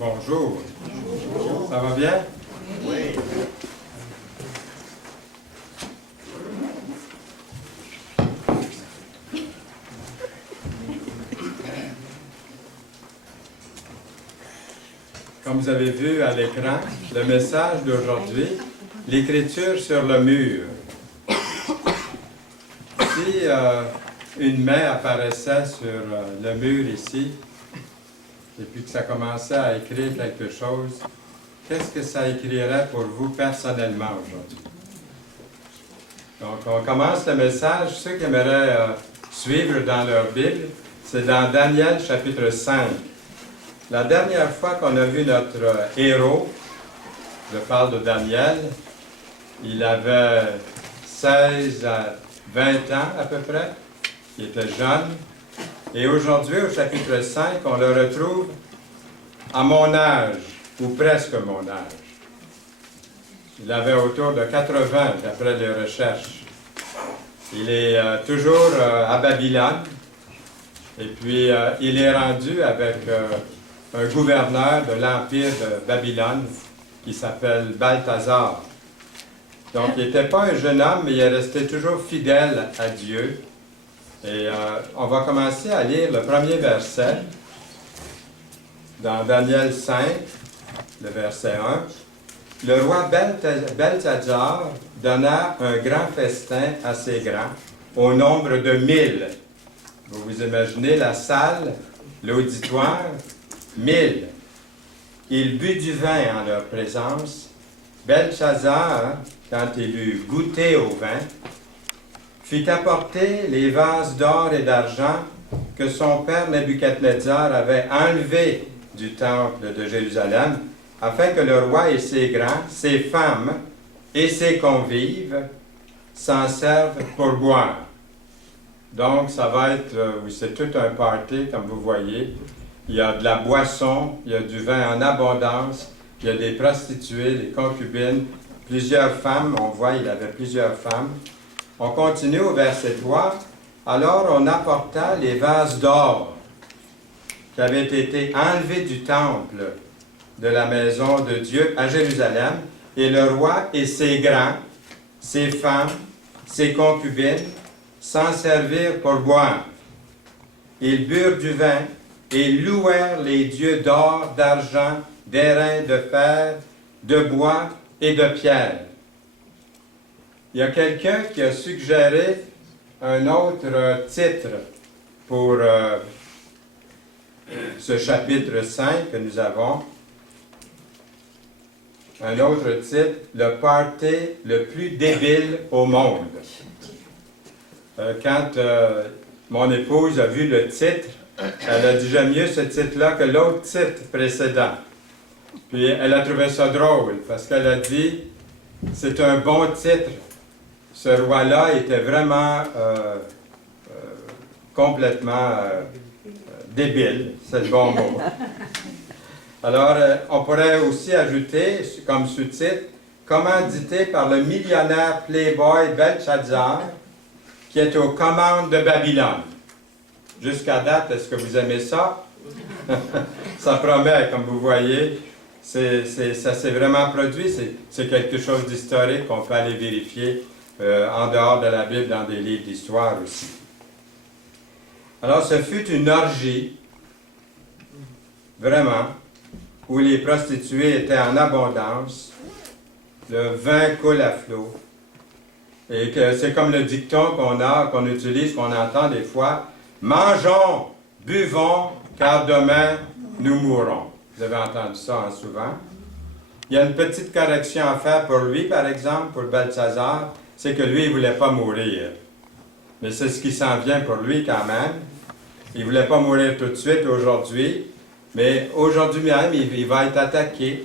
Bonjour. Bonjour. Ça va bien? Oui. Comme vous avez vu à l'écran, le message d'aujourd'hui, l'écriture sur le mur. Si une main apparaissait sur le mur ici, et puis que ça commençait à écrire quelque chose, qu'est-ce que ça écrirait pour vous personnellement aujourd'hui? Donc, on commence le message. Ceux qui aimeraient suivre dans leur Bible, c'est dans Daniel chapitre 5. La dernière fois qu'on a vu notre héros, je parle de Daniel, il avait 16 à 20 ans à peu près, il était jeune. Et aujourd'hui, au chapitre 5, on le retrouve à mon âge, ou presque mon âge. Il avait autour de 80, d'après les recherches. Il est toujours à Babylone, et puis il est rendu avec un gouverneur de l'Empire de Babylone qui s'appelle Balthazar. Donc, il n'était pas un jeune homme, mais il est resté toujours fidèle à Dieu. Et on va commencer à lire le premier verset dans Daniel 5, le verset 1. Le roi Belshazar donna un grand festin à ses grands, au nombre de 1000. Vous vous imaginez la salle, l'auditoire, 1000. Il but du vin en leur présence. Belshazar, quand il eut goûté au vin, fit apporter les vases d'or et d'argent que son père Nebuchadnezzar avait enlevés du temple de Jérusalem, afin que le roi et ses grands, ses femmes et ses convives s'en servent pour boire. Donc, ça va être, c'est tout un party, comme vous voyez. Il y a de la boisson, il y a du vin en abondance, il y a des prostituées, des concubines, plusieurs femmes, on voit, il avait plusieurs femmes. On continue au verset 3. Alors on apporta les vases d'or qui avaient été enlevés du temple de la maison de Dieu à Jérusalem, et le roi et ses grands, ses femmes, ses concubines, s'en servirent pour boire. Ils burent du vin et louèrent les dieux d'or, d'argent, d'airain, de fer, de bois et de pierre. Il y a quelqu'un qui a suggéré un autre titre pour ce chapitre 5 que nous avons. Un autre titre, le party le plus débile au monde. Quand mon épouse a vu le titre, elle a dit « J'aime mieux ce titre-là que l'autre titre précédent ». Puis elle a trouvé ça drôle parce qu'elle a dit « C'est un bon titre. Ce roi-là était vraiment complètement débile, c'est le bon mot. » Alors, on pourrait aussi ajouter comme sous-titre « Commandité par le millionnaire playboy Belshazar, qui est aux commandes de Babylone. » Jusqu'à date, est-ce que vous aimez ça? Ça promet, comme vous voyez. Ça s'est vraiment produit. C'est quelque chose d'historique qu'on peut aller vérifier en dehors de la Bible, dans des livres d'histoire aussi. Alors, ce fut une orgie, vraiment, où les prostituées étaient en abondance, le vin coule à flot, et que c'est comme le dicton qu'on utilise, qu'on entend des fois, « Mangeons, buvons, car demain nous mourrons ». Vous avez entendu ça souvent. Il y a une petite correction à faire pour lui, par exemple, pour Belshazar, c'est que lui, il ne voulait pas mourir. Mais c'est ce qui s'en vient pour lui quand même. Il ne voulait pas mourir tout de suite aujourd'hui, mais aujourd'hui même, il va être attaqué,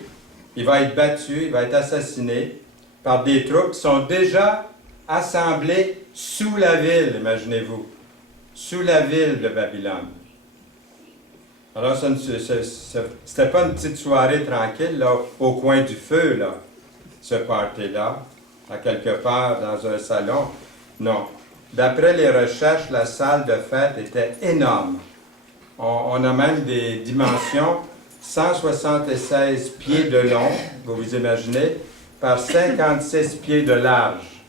il va être battu, il va être assassiné par des troupes qui sont déjà assemblées sous la ville, imaginez-vous, sous la ville de Babylone. Alors, ce n'était pas une petite soirée tranquille, là, au coin du feu, là, ce party-là, à quelque part dans un salon. Non. D'après les recherches, la salle de fête était énorme. On a même des dimensions 176 pieds de long, vous imaginez, par 56 pieds de large.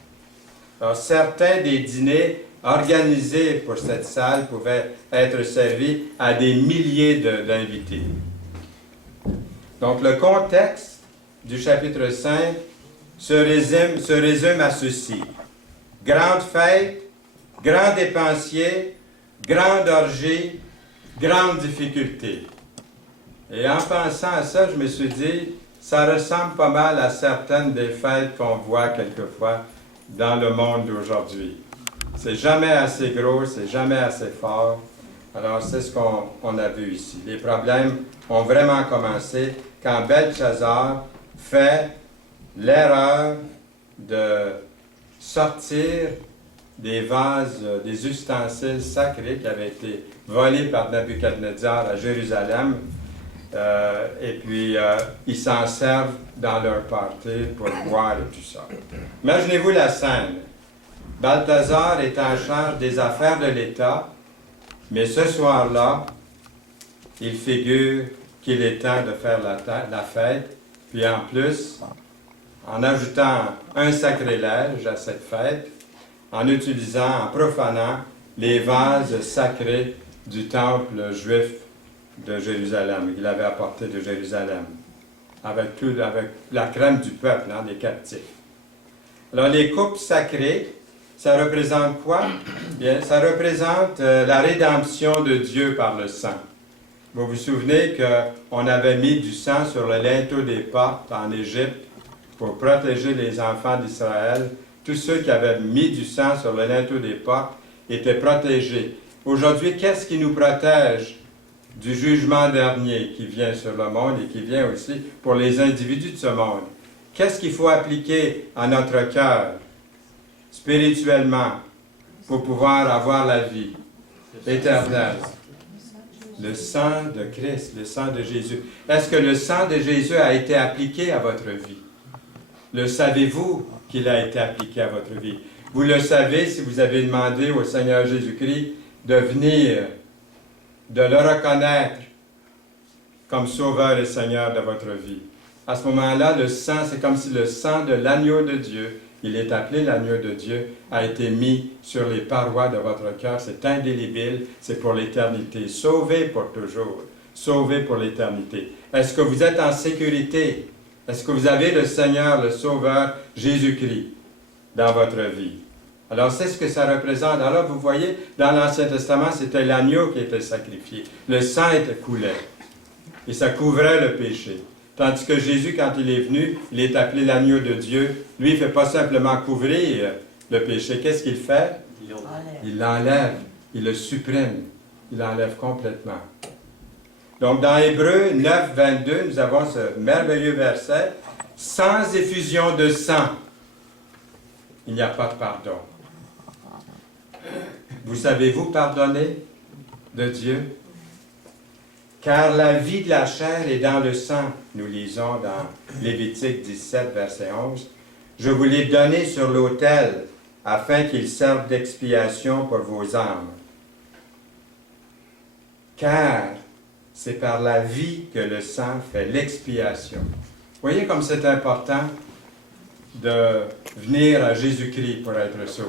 Alors, certains des dîners organisés pour cette salle pouvaient être servis à des milliers d'invités. Donc, le contexte du chapitre 5 se résume à ceci. Grande fête, grand dépensier, grande orgie, grande difficulté. Et en pensant à ça, je me suis dit, ça ressemble pas mal à certaines des fêtes qu'on voit quelquefois dans le monde d'aujourd'hui. C'est jamais assez gros, c'est jamais assez fort. Alors, c'est ce qu'on a vu ici. Les problèmes ont vraiment commencé quand Belchazzar fait l'erreur de sortir des vases, des ustensiles sacrés qui avaient été volés par Nabuchodonosor à Jérusalem. Et puis, ils s'en servent dans leur party pour boire et tout ça. Imaginez-vous la scène. Balthazar est en charge des affaires de l'État, mais ce soir-là, il figure qu'il est temps de faire la fête, puis en plus, en ajoutant un sacrilège à cette fête, en utilisant, en profanant les vases sacrés du temple juif de Jérusalem, qu'il avait apporté de Jérusalem, avec la crème du peuple, hein, des captifs. Alors, les coupes sacrées, ça représente quoi? Bien, ça représente la rédemption de Dieu par le sang. Vous vous souvenez qu'on avait mis du sang sur le linteau des portes en Égypte pour protéger les enfants d'Israël. Tous ceux qui avaient mis du sang sur le linteau des portes étaient protégés. Aujourd'hui, qu'est-ce qui nous protège du jugement dernier qui vient sur le monde et qui vient aussi pour les individus de ce monde? Qu'est-ce qu'il faut appliquer à notre cœur spirituellement pour pouvoir avoir la vie éternelle? Le sang de Christ, le sang de Jésus. Est-ce que le sang de Jésus a été appliqué à votre vie? Le savez-vous qu'il a été appliqué à votre vie? Vous le savez si vous avez demandé au Seigneur Jésus-Christ de venir, de le reconnaître comme Sauveur et Seigneur de votre vie. À ce moment-là, le sang, c'est comme si le sang de l'agneau de Dieu, il est appelé l'agneau de Dieu, a été mis sur les parois de votre cœur. C'est indélébile, c'est pour l'éternité. Sauvé pour toujours, sauvé pour l'éternité. Est-ce que vous êtes en sécurité? Est-ce que vous avez le Seigneur, le Sauveur, Jésus-Christ, dans votre vie? Alors, c'est ce que ça représente. Alors, vous voyez, dans l'Ancien Testament, c'était l'agneau qui était sacrifié. Le sang était coulé. Et ça couvrait le péché. Tandis que Jésus, quand il est venu, il est appelé l'agneau de Dieu. Lui, il ne fait pas simplement couvrir le péché. Qu'est-ce qu'il fait? Il l'enlève. Il le supprime. Il l'enlève complètement. Donc, dans Hébreux 9, 22, nous avons ce merveilleux verset. Sans effusion de sang, il n'y a pas de pardon. Vous savez-vous pardonner de Dieu? Car la vie de la chair est dans le sang, nous lisons dans Lévitique 17, verset 11. Je vous l'ai donné sur l'autel, afin qu'il serve d'expiation pour vos âmes. Car c'est par la vie que le sang fait l'expiation. Voyez comme c'est important de venir à Jésus-Christ pour être sauvé.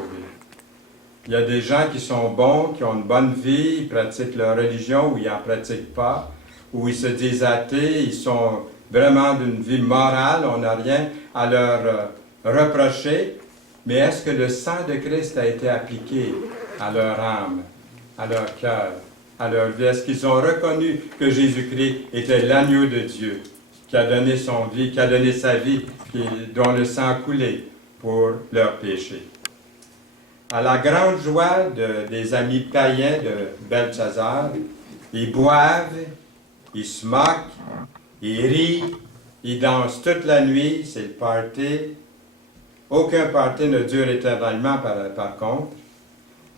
Il y a des gens qui sont bons, qui ont une bonne vie, ils pratiquent leur religion ou ils n'en pratiquent pas, ou ils se disent athées, ils sont vraiment d'une vie morale, on n'a rien à leur reprocher, mais est-ce que le sang de Christ a été appliqué à leur âme, à leur cœur, à leur vie? Est-ce qu'ils ont reconnu que Jésus-Christ était l'agneau de Dieu, qui a donné son vie, qui a donné sa vie, dont le sang a coulé pour leurs péchés? À la grande joie des amis païens de Belchazzar, ils boivent, ils se moquent, ils rient, ils dansent toute la nuit, c'est le party. Aucun party ne dure éternellement par contre.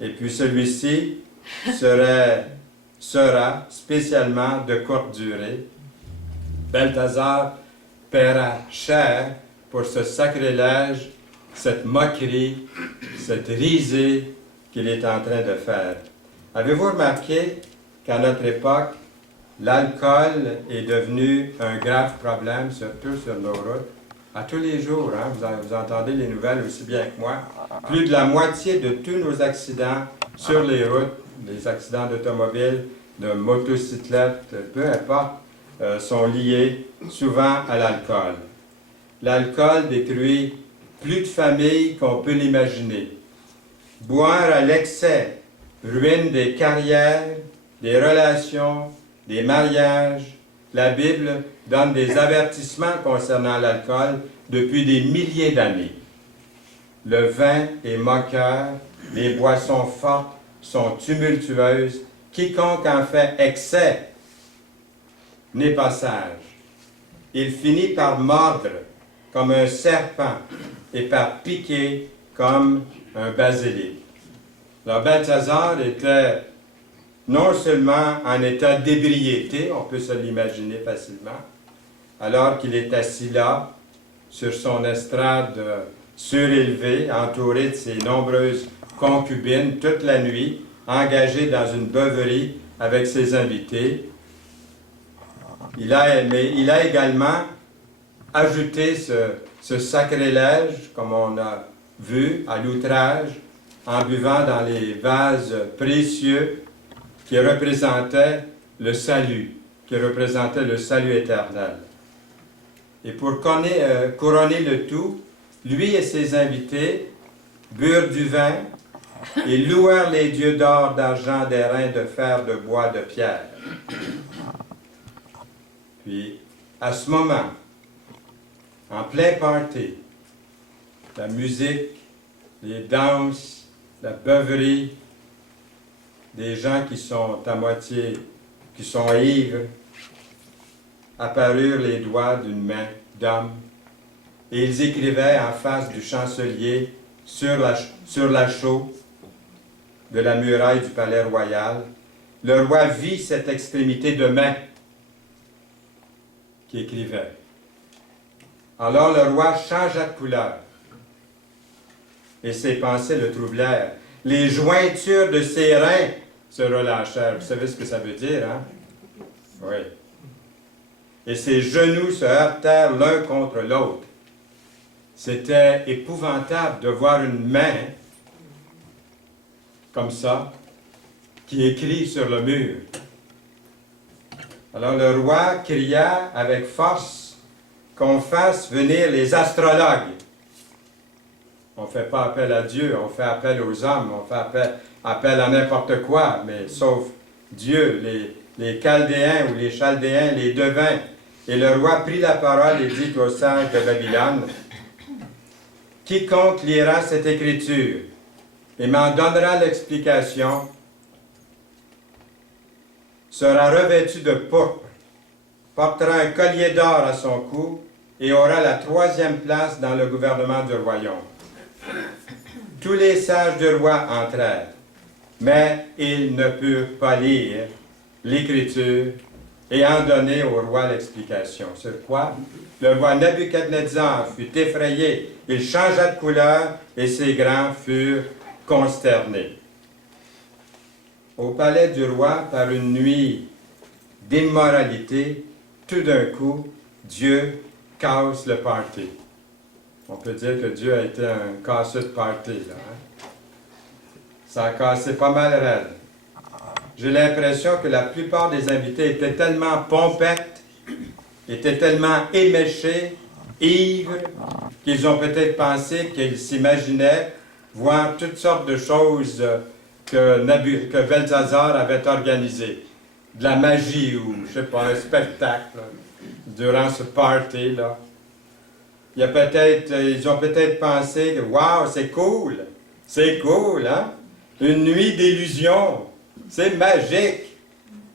Et puis celui-ci sera spécialement de courte durée. Belchazzar paiera cher pour ce sacrilège, cette moquerie, cette risée qu'il est en train de faire. Avez-vous remarqué qu'à notre époque, l'alcool est devenu un grave problème, surtout sur nos routes. À tous les jours, hein, vous entendez les nouvelles aussi bien que moi. Plus de la moitié de tous nos accidents sur les routes, les accidents d'automobile, de motocyclettes, peu importe, sont liés souvent à l'alcool. L'alcool détruit plus de familles qu'on peut l'imaginer. Boire à l'excès ruine des carrières, des relations, des mariages. La Bible donne des avertissements concernant l'alcool depuis des milliers d'années. Le vin est moqueur, les boissons fortes sont tumultueuses, quiconque en fait excès n'est pas sage. Il finit par mordre comme un serpent et par piquer comme un basilic. Alors Balthazar était non seulement en état d'ébriété, on peut se l'imaginer facilement, alors qu'il est assis là, sur son estrade surélevée, entouré de ses nombreuses concubines toute la nuit, engagé dans une beuverie avec ses invités. Il a également ajouté ce sacrilège, comme on a vu, à l'outrage, en buvant dans les vases précieux qui représentaient le salut, éternel. Et pour couronner le tout, lui et ses invités burent du vin et louèrent les dieux d'or, d'argent, d'airain, de fer, de bois, de pierre. Puis, à ce moment, en plein party, la musique, les danses, la beuverie, des gens qui sont ivres, apparurent les doigts d'une main d'homme, et ils écrivaient en face du chancelier, sur la chaux de la muraille du palais royal. Le roi vit cette extrémité de main qui écrivait. Alors le roi changea de couleur, et ses pensées le troublèrent. Les jointures de ses reins se relâchèrent. Vous savez ce que ça veut dire, hein? Oui. Et ses genoux se heurtèrent l'un contre l'autre. C'était épouvantable de voir une main comme ça, qui écrit sur le mur. Alors le roi cria avec force qu'on fasse venir les astrologues. On ne fait pas appel à Dieu, on fait appel aux hommes, on fait appel à n'importe quoi, mais sauf Dieu, les Chaldéens ou les Chaldéens, les devins. Et le roi prit la parole et dit aux sages de Babylone, « Quiconque lira cette écriture et m'en donnera l'explication, sera revêtu de pourpre, portera un collier d'or à son cou et aura la 3e place dans le gouvernement du royaume. » Tous les sages du roi entrèrent, mais ils ne purent pas lire l'écriture et en donner au roi l'explication. Sur quoi le roi Nebuchadnezzar fut effrayé, il changea de couleur et ses grands furent consternés. Au palais du roi, par une nuit d'immoralité, tout d'un coup, Dieu casse le party. On peut dire que Dieu a été un casseur de party, là. Hein? Ça a cassé pas mal raide. J'ai l'impression que la plupart des invités étaient tellement pompettes, étaient tellement éméchés, ivres, qu'ils ont peut-être pensé qu'ils s'imaginaient voir toutes sortes de choses que Belzazar avait organisées. De la magie ou, je sais pas, un spectacle durant ce party-là. Ils ont peut-être pensé que, waouh, c'est cool, hein? Une nuit d'illusion, c'est magique.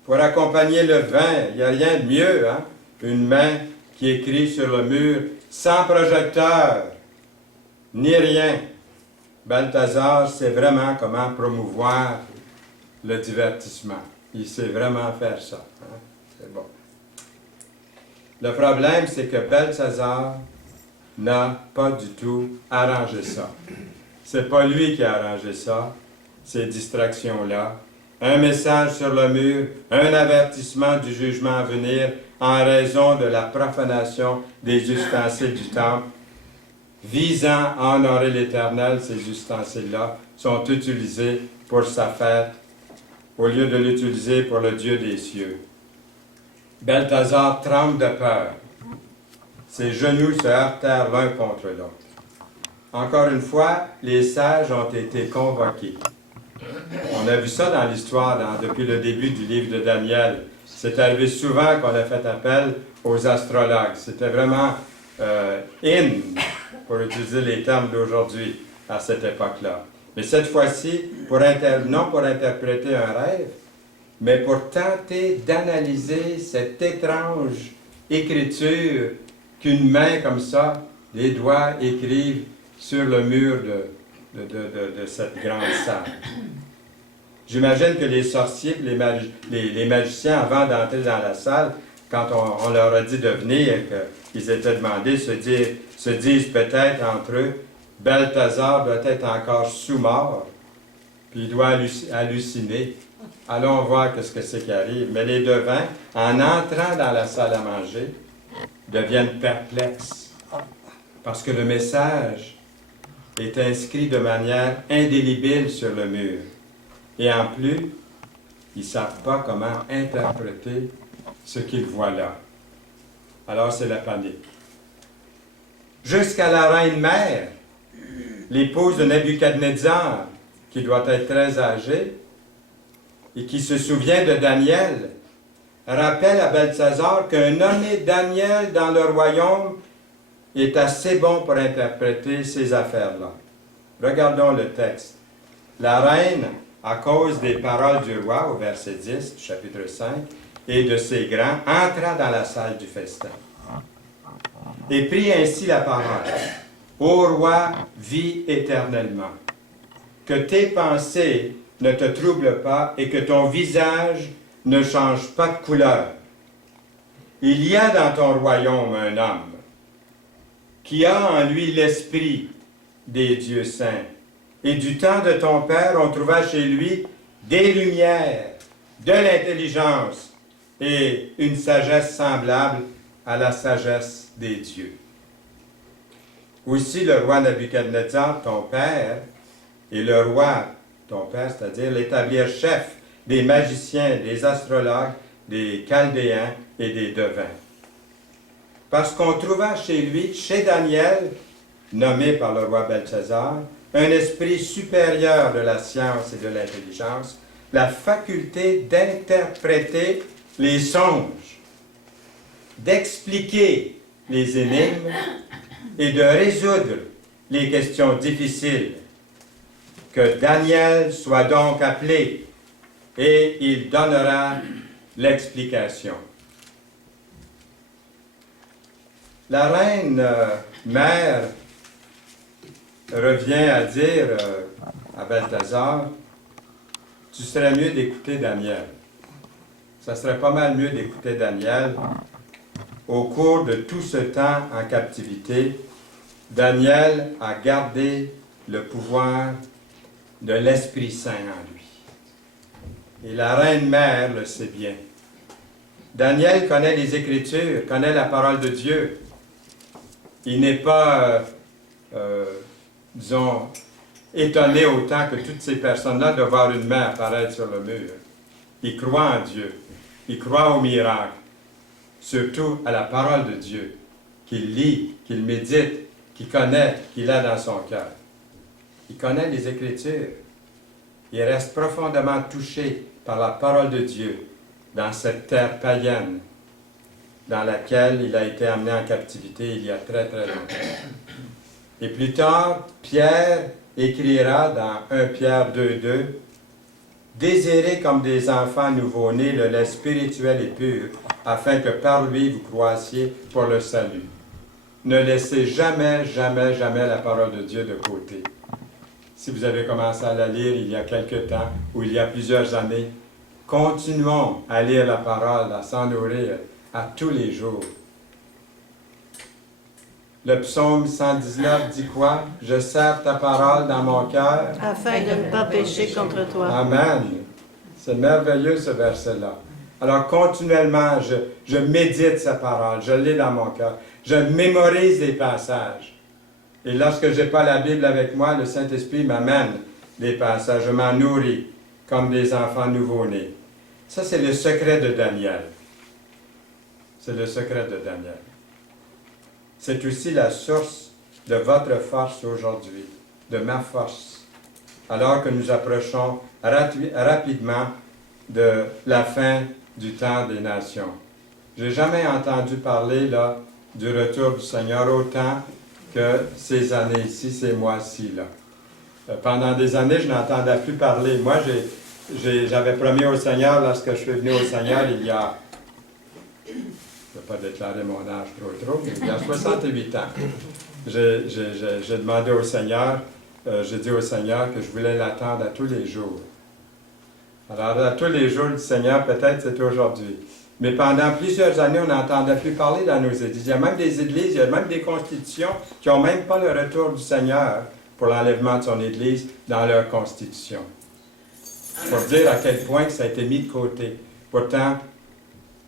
Pour accompagner le vin, il n'y a rien de mieux, hein? Une main qui écrit sur le mur, sans projecteur, ni rien. Balthazar sait vraiment comment promouvoir le divertissement. Il sait vraiment faire ça. Hein? C'est bon. Le problème, c'est que Balthazar n'a pas du tout arrangé ça. C'est pas lui qui a arrangé ça, ces distractions-là. un message sur le mur, un avertissement du jugement à venir en raison de la profanation des ustensiles du temple, visant à honorer l'Éternel. Ces ustensiles-là sont utilisés pour sa fête, au lieu de l'utiliser pour le Dieu des cieux. Belthazar tremble de peur. Ses genoux se heurtèrent l'un contre l'autre. Encore une fois, les sages ont été convoqués. On a vu ça dans l'histoire depuis le début du livre de Daniel. C'est arrivé souvent qu'on a fait appel aux astrologues. C'était vraiment in, pour utiliser les termes d'aujourd'hui, à cette époque-là. Mais cette fois-ci, non pour interpréter un rêve, mais pour tenter d'analyser cette étrange écriture qu'une main comme ça, les doigts écrivent sur le mur de cette grande salle. J'imagine que les sorciers, les magiciens, avant d'entrer dans la salle, quand on leur a dit de venir, qu'ils étaient demandés, se disent peut-être entre eux, Belthazar doit être encore sous-mort, puis il doit halluciner. Allons voir ce que c'est qui arrive. Mais les devins, en entrant dans la salle à manger, deviennent perplexes, parce que le message est inscrit de manière indélébile sur le mur. Et en plus, ils ne savent pas comment interpréter ce qu'ils voient là. Alors c'est la panique. Jusqu'à la reine mère, l'épouse de Nebuchadnezzar, qui doit être très âgée, et qui se souvient de Daniel, rappelle à Belthazar qu'un nommé Daniel dans le royaume est assez bon pour interpréter ces affaires-là. Regardons le texte. La reine, à cause des paroles du roi, au verset 10 du chapitre 5, et de ses grands, entra dans la salle du festin et prit ainsi la parole. Ô roi, vis éternellement. Que tes pensées ne te troublent pas et que ton visage ne change pas de couleur. Il y a dans ton royaume un homme qui a en lui l'esprit des dieux saints. Et du temps de ton père, on trouva chez lui des lumières, de l'intelligence et une sagesse semblable à la sagesse des dieux. Aussi le roi Nebuchadnezzar, ton père, et le roi, ton père, c'est-à-dire l'établir chef des magiciens, des astrologues, des chaldéens et des devins. Parce qu'on trouva chez lui, chez Daniel, nommé par le roi Belthazar, un esprit supérieur de la science et de l'intelligence, la faculté d'interpréter les songes, d'expliquer les énigmes et de résoudre les questions difficiles. Que Daniel soit donc appelé et il donnera l'explication. La reine mère revient à dire à Belthazar, tu serais mieux d'écouter Daniel. Ça serait pas mal mieux d'écouter Daniel. Au cours de tout ce temps en captivité, Daniel a gardé le pouvoir de l'Esprit Saint en lui. Et la reine mère le sait bien. Daniel connaît les Écritures, connaît la parole de Dieu. Il n'est pas, disons, étonné autant que toutes ces personnes-là de voir une main apparaître sur le mur. Il croit en Dieu. Il croit au miracle. Surtout à la parole de Dieu, qu'il lit, qu'il médite, qu'il connaît, qu'il a dans son cœur. Il connaît les Écritures. Il reste profondément touché par la parole de Dieu dans cette terre païenne dans laquelle il a été amené en captivité il y a très très longtemps. Et plus tard, Pierre écrira dans 1 Pierre 2,2 « Désirez comme des enfants nouveau-nés le lait spirituel et pur, afin que par lui vous croissiez pour le salut. » Ne laissez jamais, jamais, jamais la parole de Dieu de côté. Si vous avez commencé à la lire il y a quelque temps, ou il y a plusieurs années, continuons à lire la parole, à s'en nourrir à tous les jours. Le psaume 119 dit quoi? « Je serre ta parole dans mon cœur. » Afin de ne pas pécher contre toi. Amen. C'est merveilleux ce verset-là. Alors continuellement, je médite sa parole, je l'ai dans mon cœur. Je mémorise les passages. Et lorsque je n'ai pas la Bible avec moi, le Saint-Esprit m'amène des passages. Je m'en nourris comme des enfants nouveau-nés. Ça, c'est le secret de Daniel. C'est le secret de Daniel. C'est aussi la source de votre force aujourd'hui, de ma force, alors que nous approchons rapidement de la fin du temps des nations. Je n'ai jamais entendu parler là, du retour du Seigneur autant que ces années-ci, ces mois-ci. Pendant des années, je n'entendais plus parler. Moi, j'avais promis au Seigneur, lorsque je suis venu au Seigneur, il y a, je ne vais pas déclarer mon âge trop, mais il y a 68 ans, j'ai demandé au Seigneur, j'ai dit au Seigneur que je voulais l'attendre à tous les jours. Alors, à tous les jours du Seigneur, peut-être c'est aujourd'hui. Mais pendant plusieurs années, on n'entendait plus parler dans nos églises. Il y a même des églises, il y a même des constitutions qui n'ont même pas le retour du Seigneur pour l'enlèvement de son Église dans leur constitution. Pour dire à quel point ça a été mis de côté. Pourtant,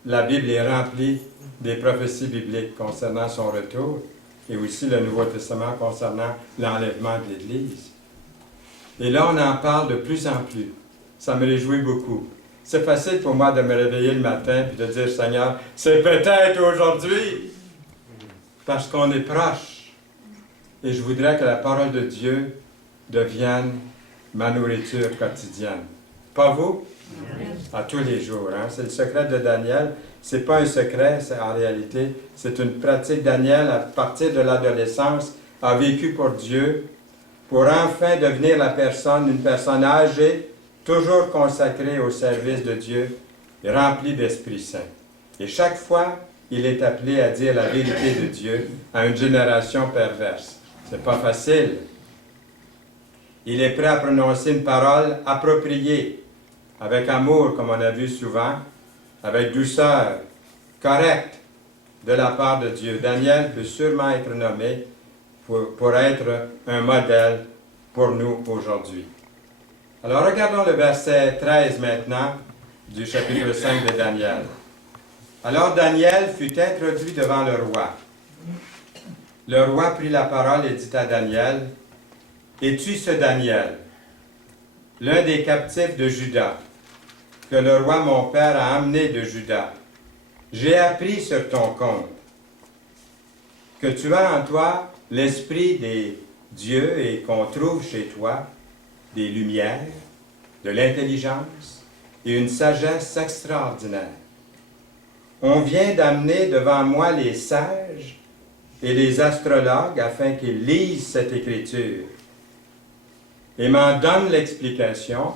la Bible est remplie des prophéties bibliques concernant son retour et aussi le Nouveau Testament concernant l'enlèvement de l'Église. Et là, on en parle de plus en plus. Ça me réjouit beaucoup. C'est facile pour moi de me réveiller le matin et de dire, Seigneur, c'est peut-être aujourd'hui, parce qu'on est proche. Et je voudrais que la parole de Dieu devienne ma nourriture quotidienne. Pas vous? À tous les jours. Hein? C'est le secret de Daniel. Ce n'est pas un secret, en réalité. C'est une pratique. Daniel, à partir de l'adolescence, a vécu pour Dieu, pour enfin devenir une personne âgée, toujours consacré au service de Dieu, rempli d'Esprit Saint. Et chaque fois, il est appelé à dire la vérité de Dieu à une génération perverse. C'est pas facile. Il est prêt à prononcer une parole appropriée, avec amour, comme on a vu souvent, avec douceur, correcte, de la part de Dieu. Daniel peut sûrement être nommé pour être un modèle pour nous aujourd'hui. Alors, regardons le verset 13 maintenant du chapitre 5 de Daniel. Alors, Daniel fut introduit devant le roi. Le roi prit la parole et dit à Daniel, « Es-tu ce Daniel, l'un des captifs de Juda, que le roi mon père a amené de Juda? J'ai appris sur ton compte que tu as en toi l'esprit des dieux et qu'on trouve chez toi des lumières, de l'intelligence et une sagesse extraordinaire. On vient d'amener devant moi les sages et les astrologues afin qu'ils lisent cette écriture et m'en donnent l'explication,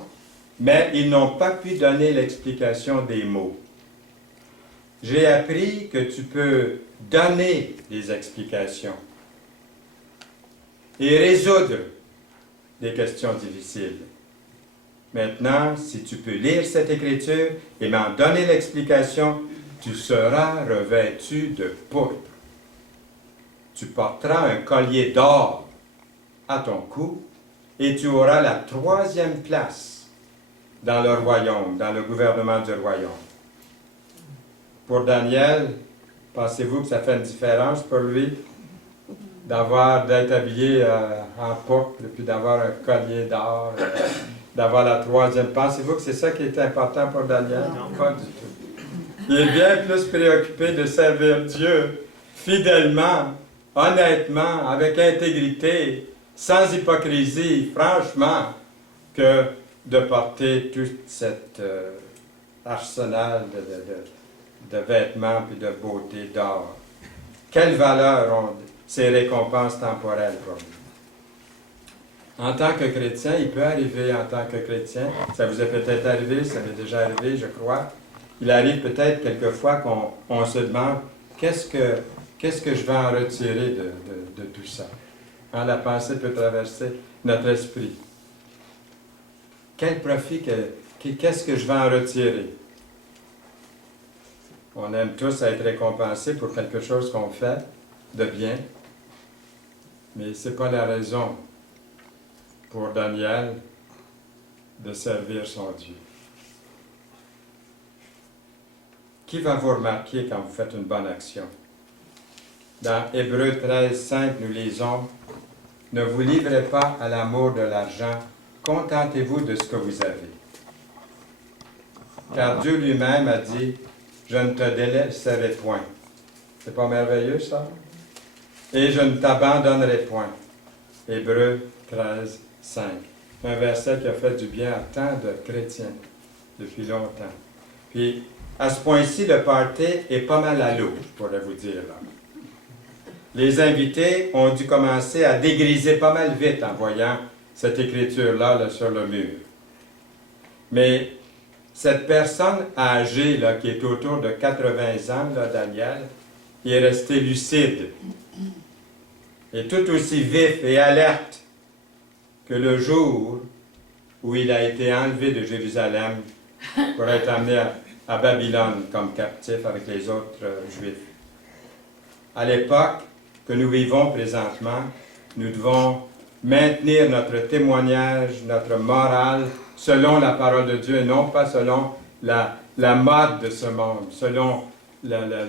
mais ils n'ont pas pu donner l'explication des mots. J'ai appris que tu peux donner des explications et résoudre des questions difficiles. Maintenant, si tu peux lire cette écriture et m'en donner l'explication, tu seras revêtu de pourpre. Tu porteras un collier d'or à ton cou et tu auras la 3e place dans le royaume, dans le gouvernement du royaume. Pour Daniel, pensez-vous que ça fait une différence pour lui d'être habillé en pourpre, puis d'avoir un collier d'or, d'avoir la 3e? Pensez-vous que c'est ça qui est important pour Daniel? Non, pas du tout. Il est bien plus préoccupé de servir Dieu fidèlement, honnêtement, avec intégrité, sans hypocrisie, franchement, que de porter tout cet arsenal de vêtements et de beauté d'or. Quelle valeur ont ces récompenses temporelles pour nous? En tant que chrétien, il peut arriver en tant que chrétien, ça vous est peut-être arrivé, ça m'est déjà arrivé, je crois, il arrive peut-être quelquefois qu'on se demande qu'est-ce que je vais en retirer de tout ça? Hein, la pensée peut traverser notre esprit. Quel profit, qu'est-ce que je vais en retirer? On aime tous être récompensés pour quelque chose qu'on fait de bien, mais ce n'est pas la raison pour Daniel de servir son Dieu. Qui va vous remarquer quand vous faites une bonne action? Dans Hébreux 13, 5, nous lisons « Ne vous livrez pas à l'amour de l'argent, contentez-vous de ce que vous avez. » Car Dieu lui-même a dit « Je ne te délaisserai point. » C'est pas merveilleux, ça? « Et je ne t'abandonnerai point. » Hébreux 13, 5. Un verset qui a fait du bien à tant de chrétiens depuis longtemps. Puis, à ce point-ci, le party est pas mal à l'eau, je pourrais vous dire. Là. Les invités ont dû commencer à dégriser pas mal vite en voyant cette écriture-là là, sur le mur. Mais cette personne âgée là, qui est autour de 80 ans, là, Daniel, il est resté lucide et tout aussi vif et alerte que le jour où il a été enlevé de Jérusalem pour être amené à Babylone comme captif avec les autres Juifs. À l'époque que nous vivons présentement, nous devons maintenir notre témoignage, notre morale, selon la parole de Dieu et non pas selon la mode de ce monde, selon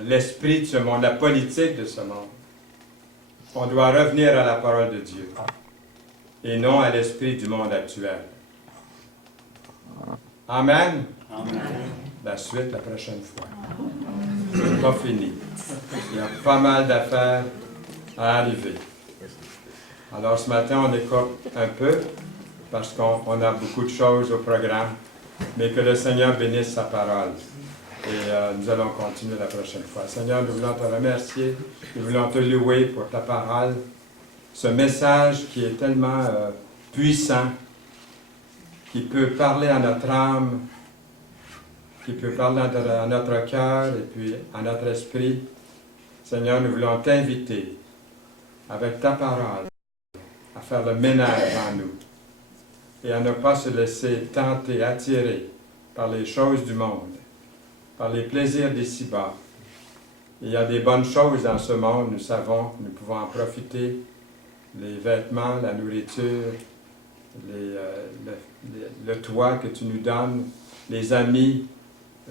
l'esprit de ce monde, la politique de ce monde. On doit revenir à la parole de Dieu et non à l'esprit du monde actuel. Amen. Amen. La suite la prochaine fois. C'est pas fini. Il y a pas mal d'affaires à arriver. Alors ce matin, on écoute un peu parce qu'on a beaucoup de choses au programme, mais que le Seigneur bénisse sa parole. Et nous allons continuer la prochaine fois. Seigneur, nous voulons te remercier, nous voulons te louer pour ta parole, ce message qui est tellement puissant, qui peut parler à notre âme, qui peut parler à notre cœur et puis à notre esprit. Seigneur, nous voulons t'inviter avec ta parole à faire le ménage en nous et à ne pas se laisser tenter, attirer par les choses du monde, par les plaisirs d'ici-bas. Il y a des bonnes choses dans ce monde, nous savons, nous pouvons en profiter, les vêtements, la nourriture, le toit que tu nous donnes, les amis,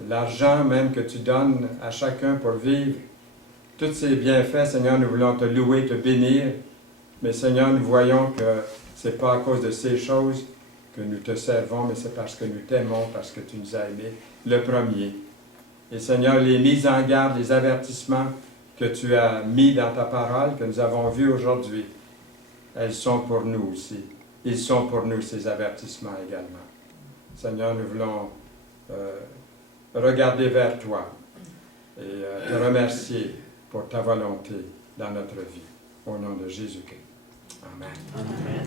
l'argent même que tu donnes à chacun pour vivre. Tous ces bienfaits, Seigneur, nous voulons te louer, te bénir, mais Seigneur, nous voyons que ce n'est pas à cause de ces choses que nous te servons, mais c'est parce que nous t'aimons, parce que tu nous as aimés, le premier. Et Seigneur, les mises en garde, les avertissements que tu as mis dans ta parole, que nous avons vus aujourd'hui, elles sont pour nous aussi. Ils sont pour nous, ces avertissements également. Seigneur, nous voulons regarder vers toi et te remercier pour ta volonté dans notre vie. Au nom de Jésus-Christ. Amen. Amen.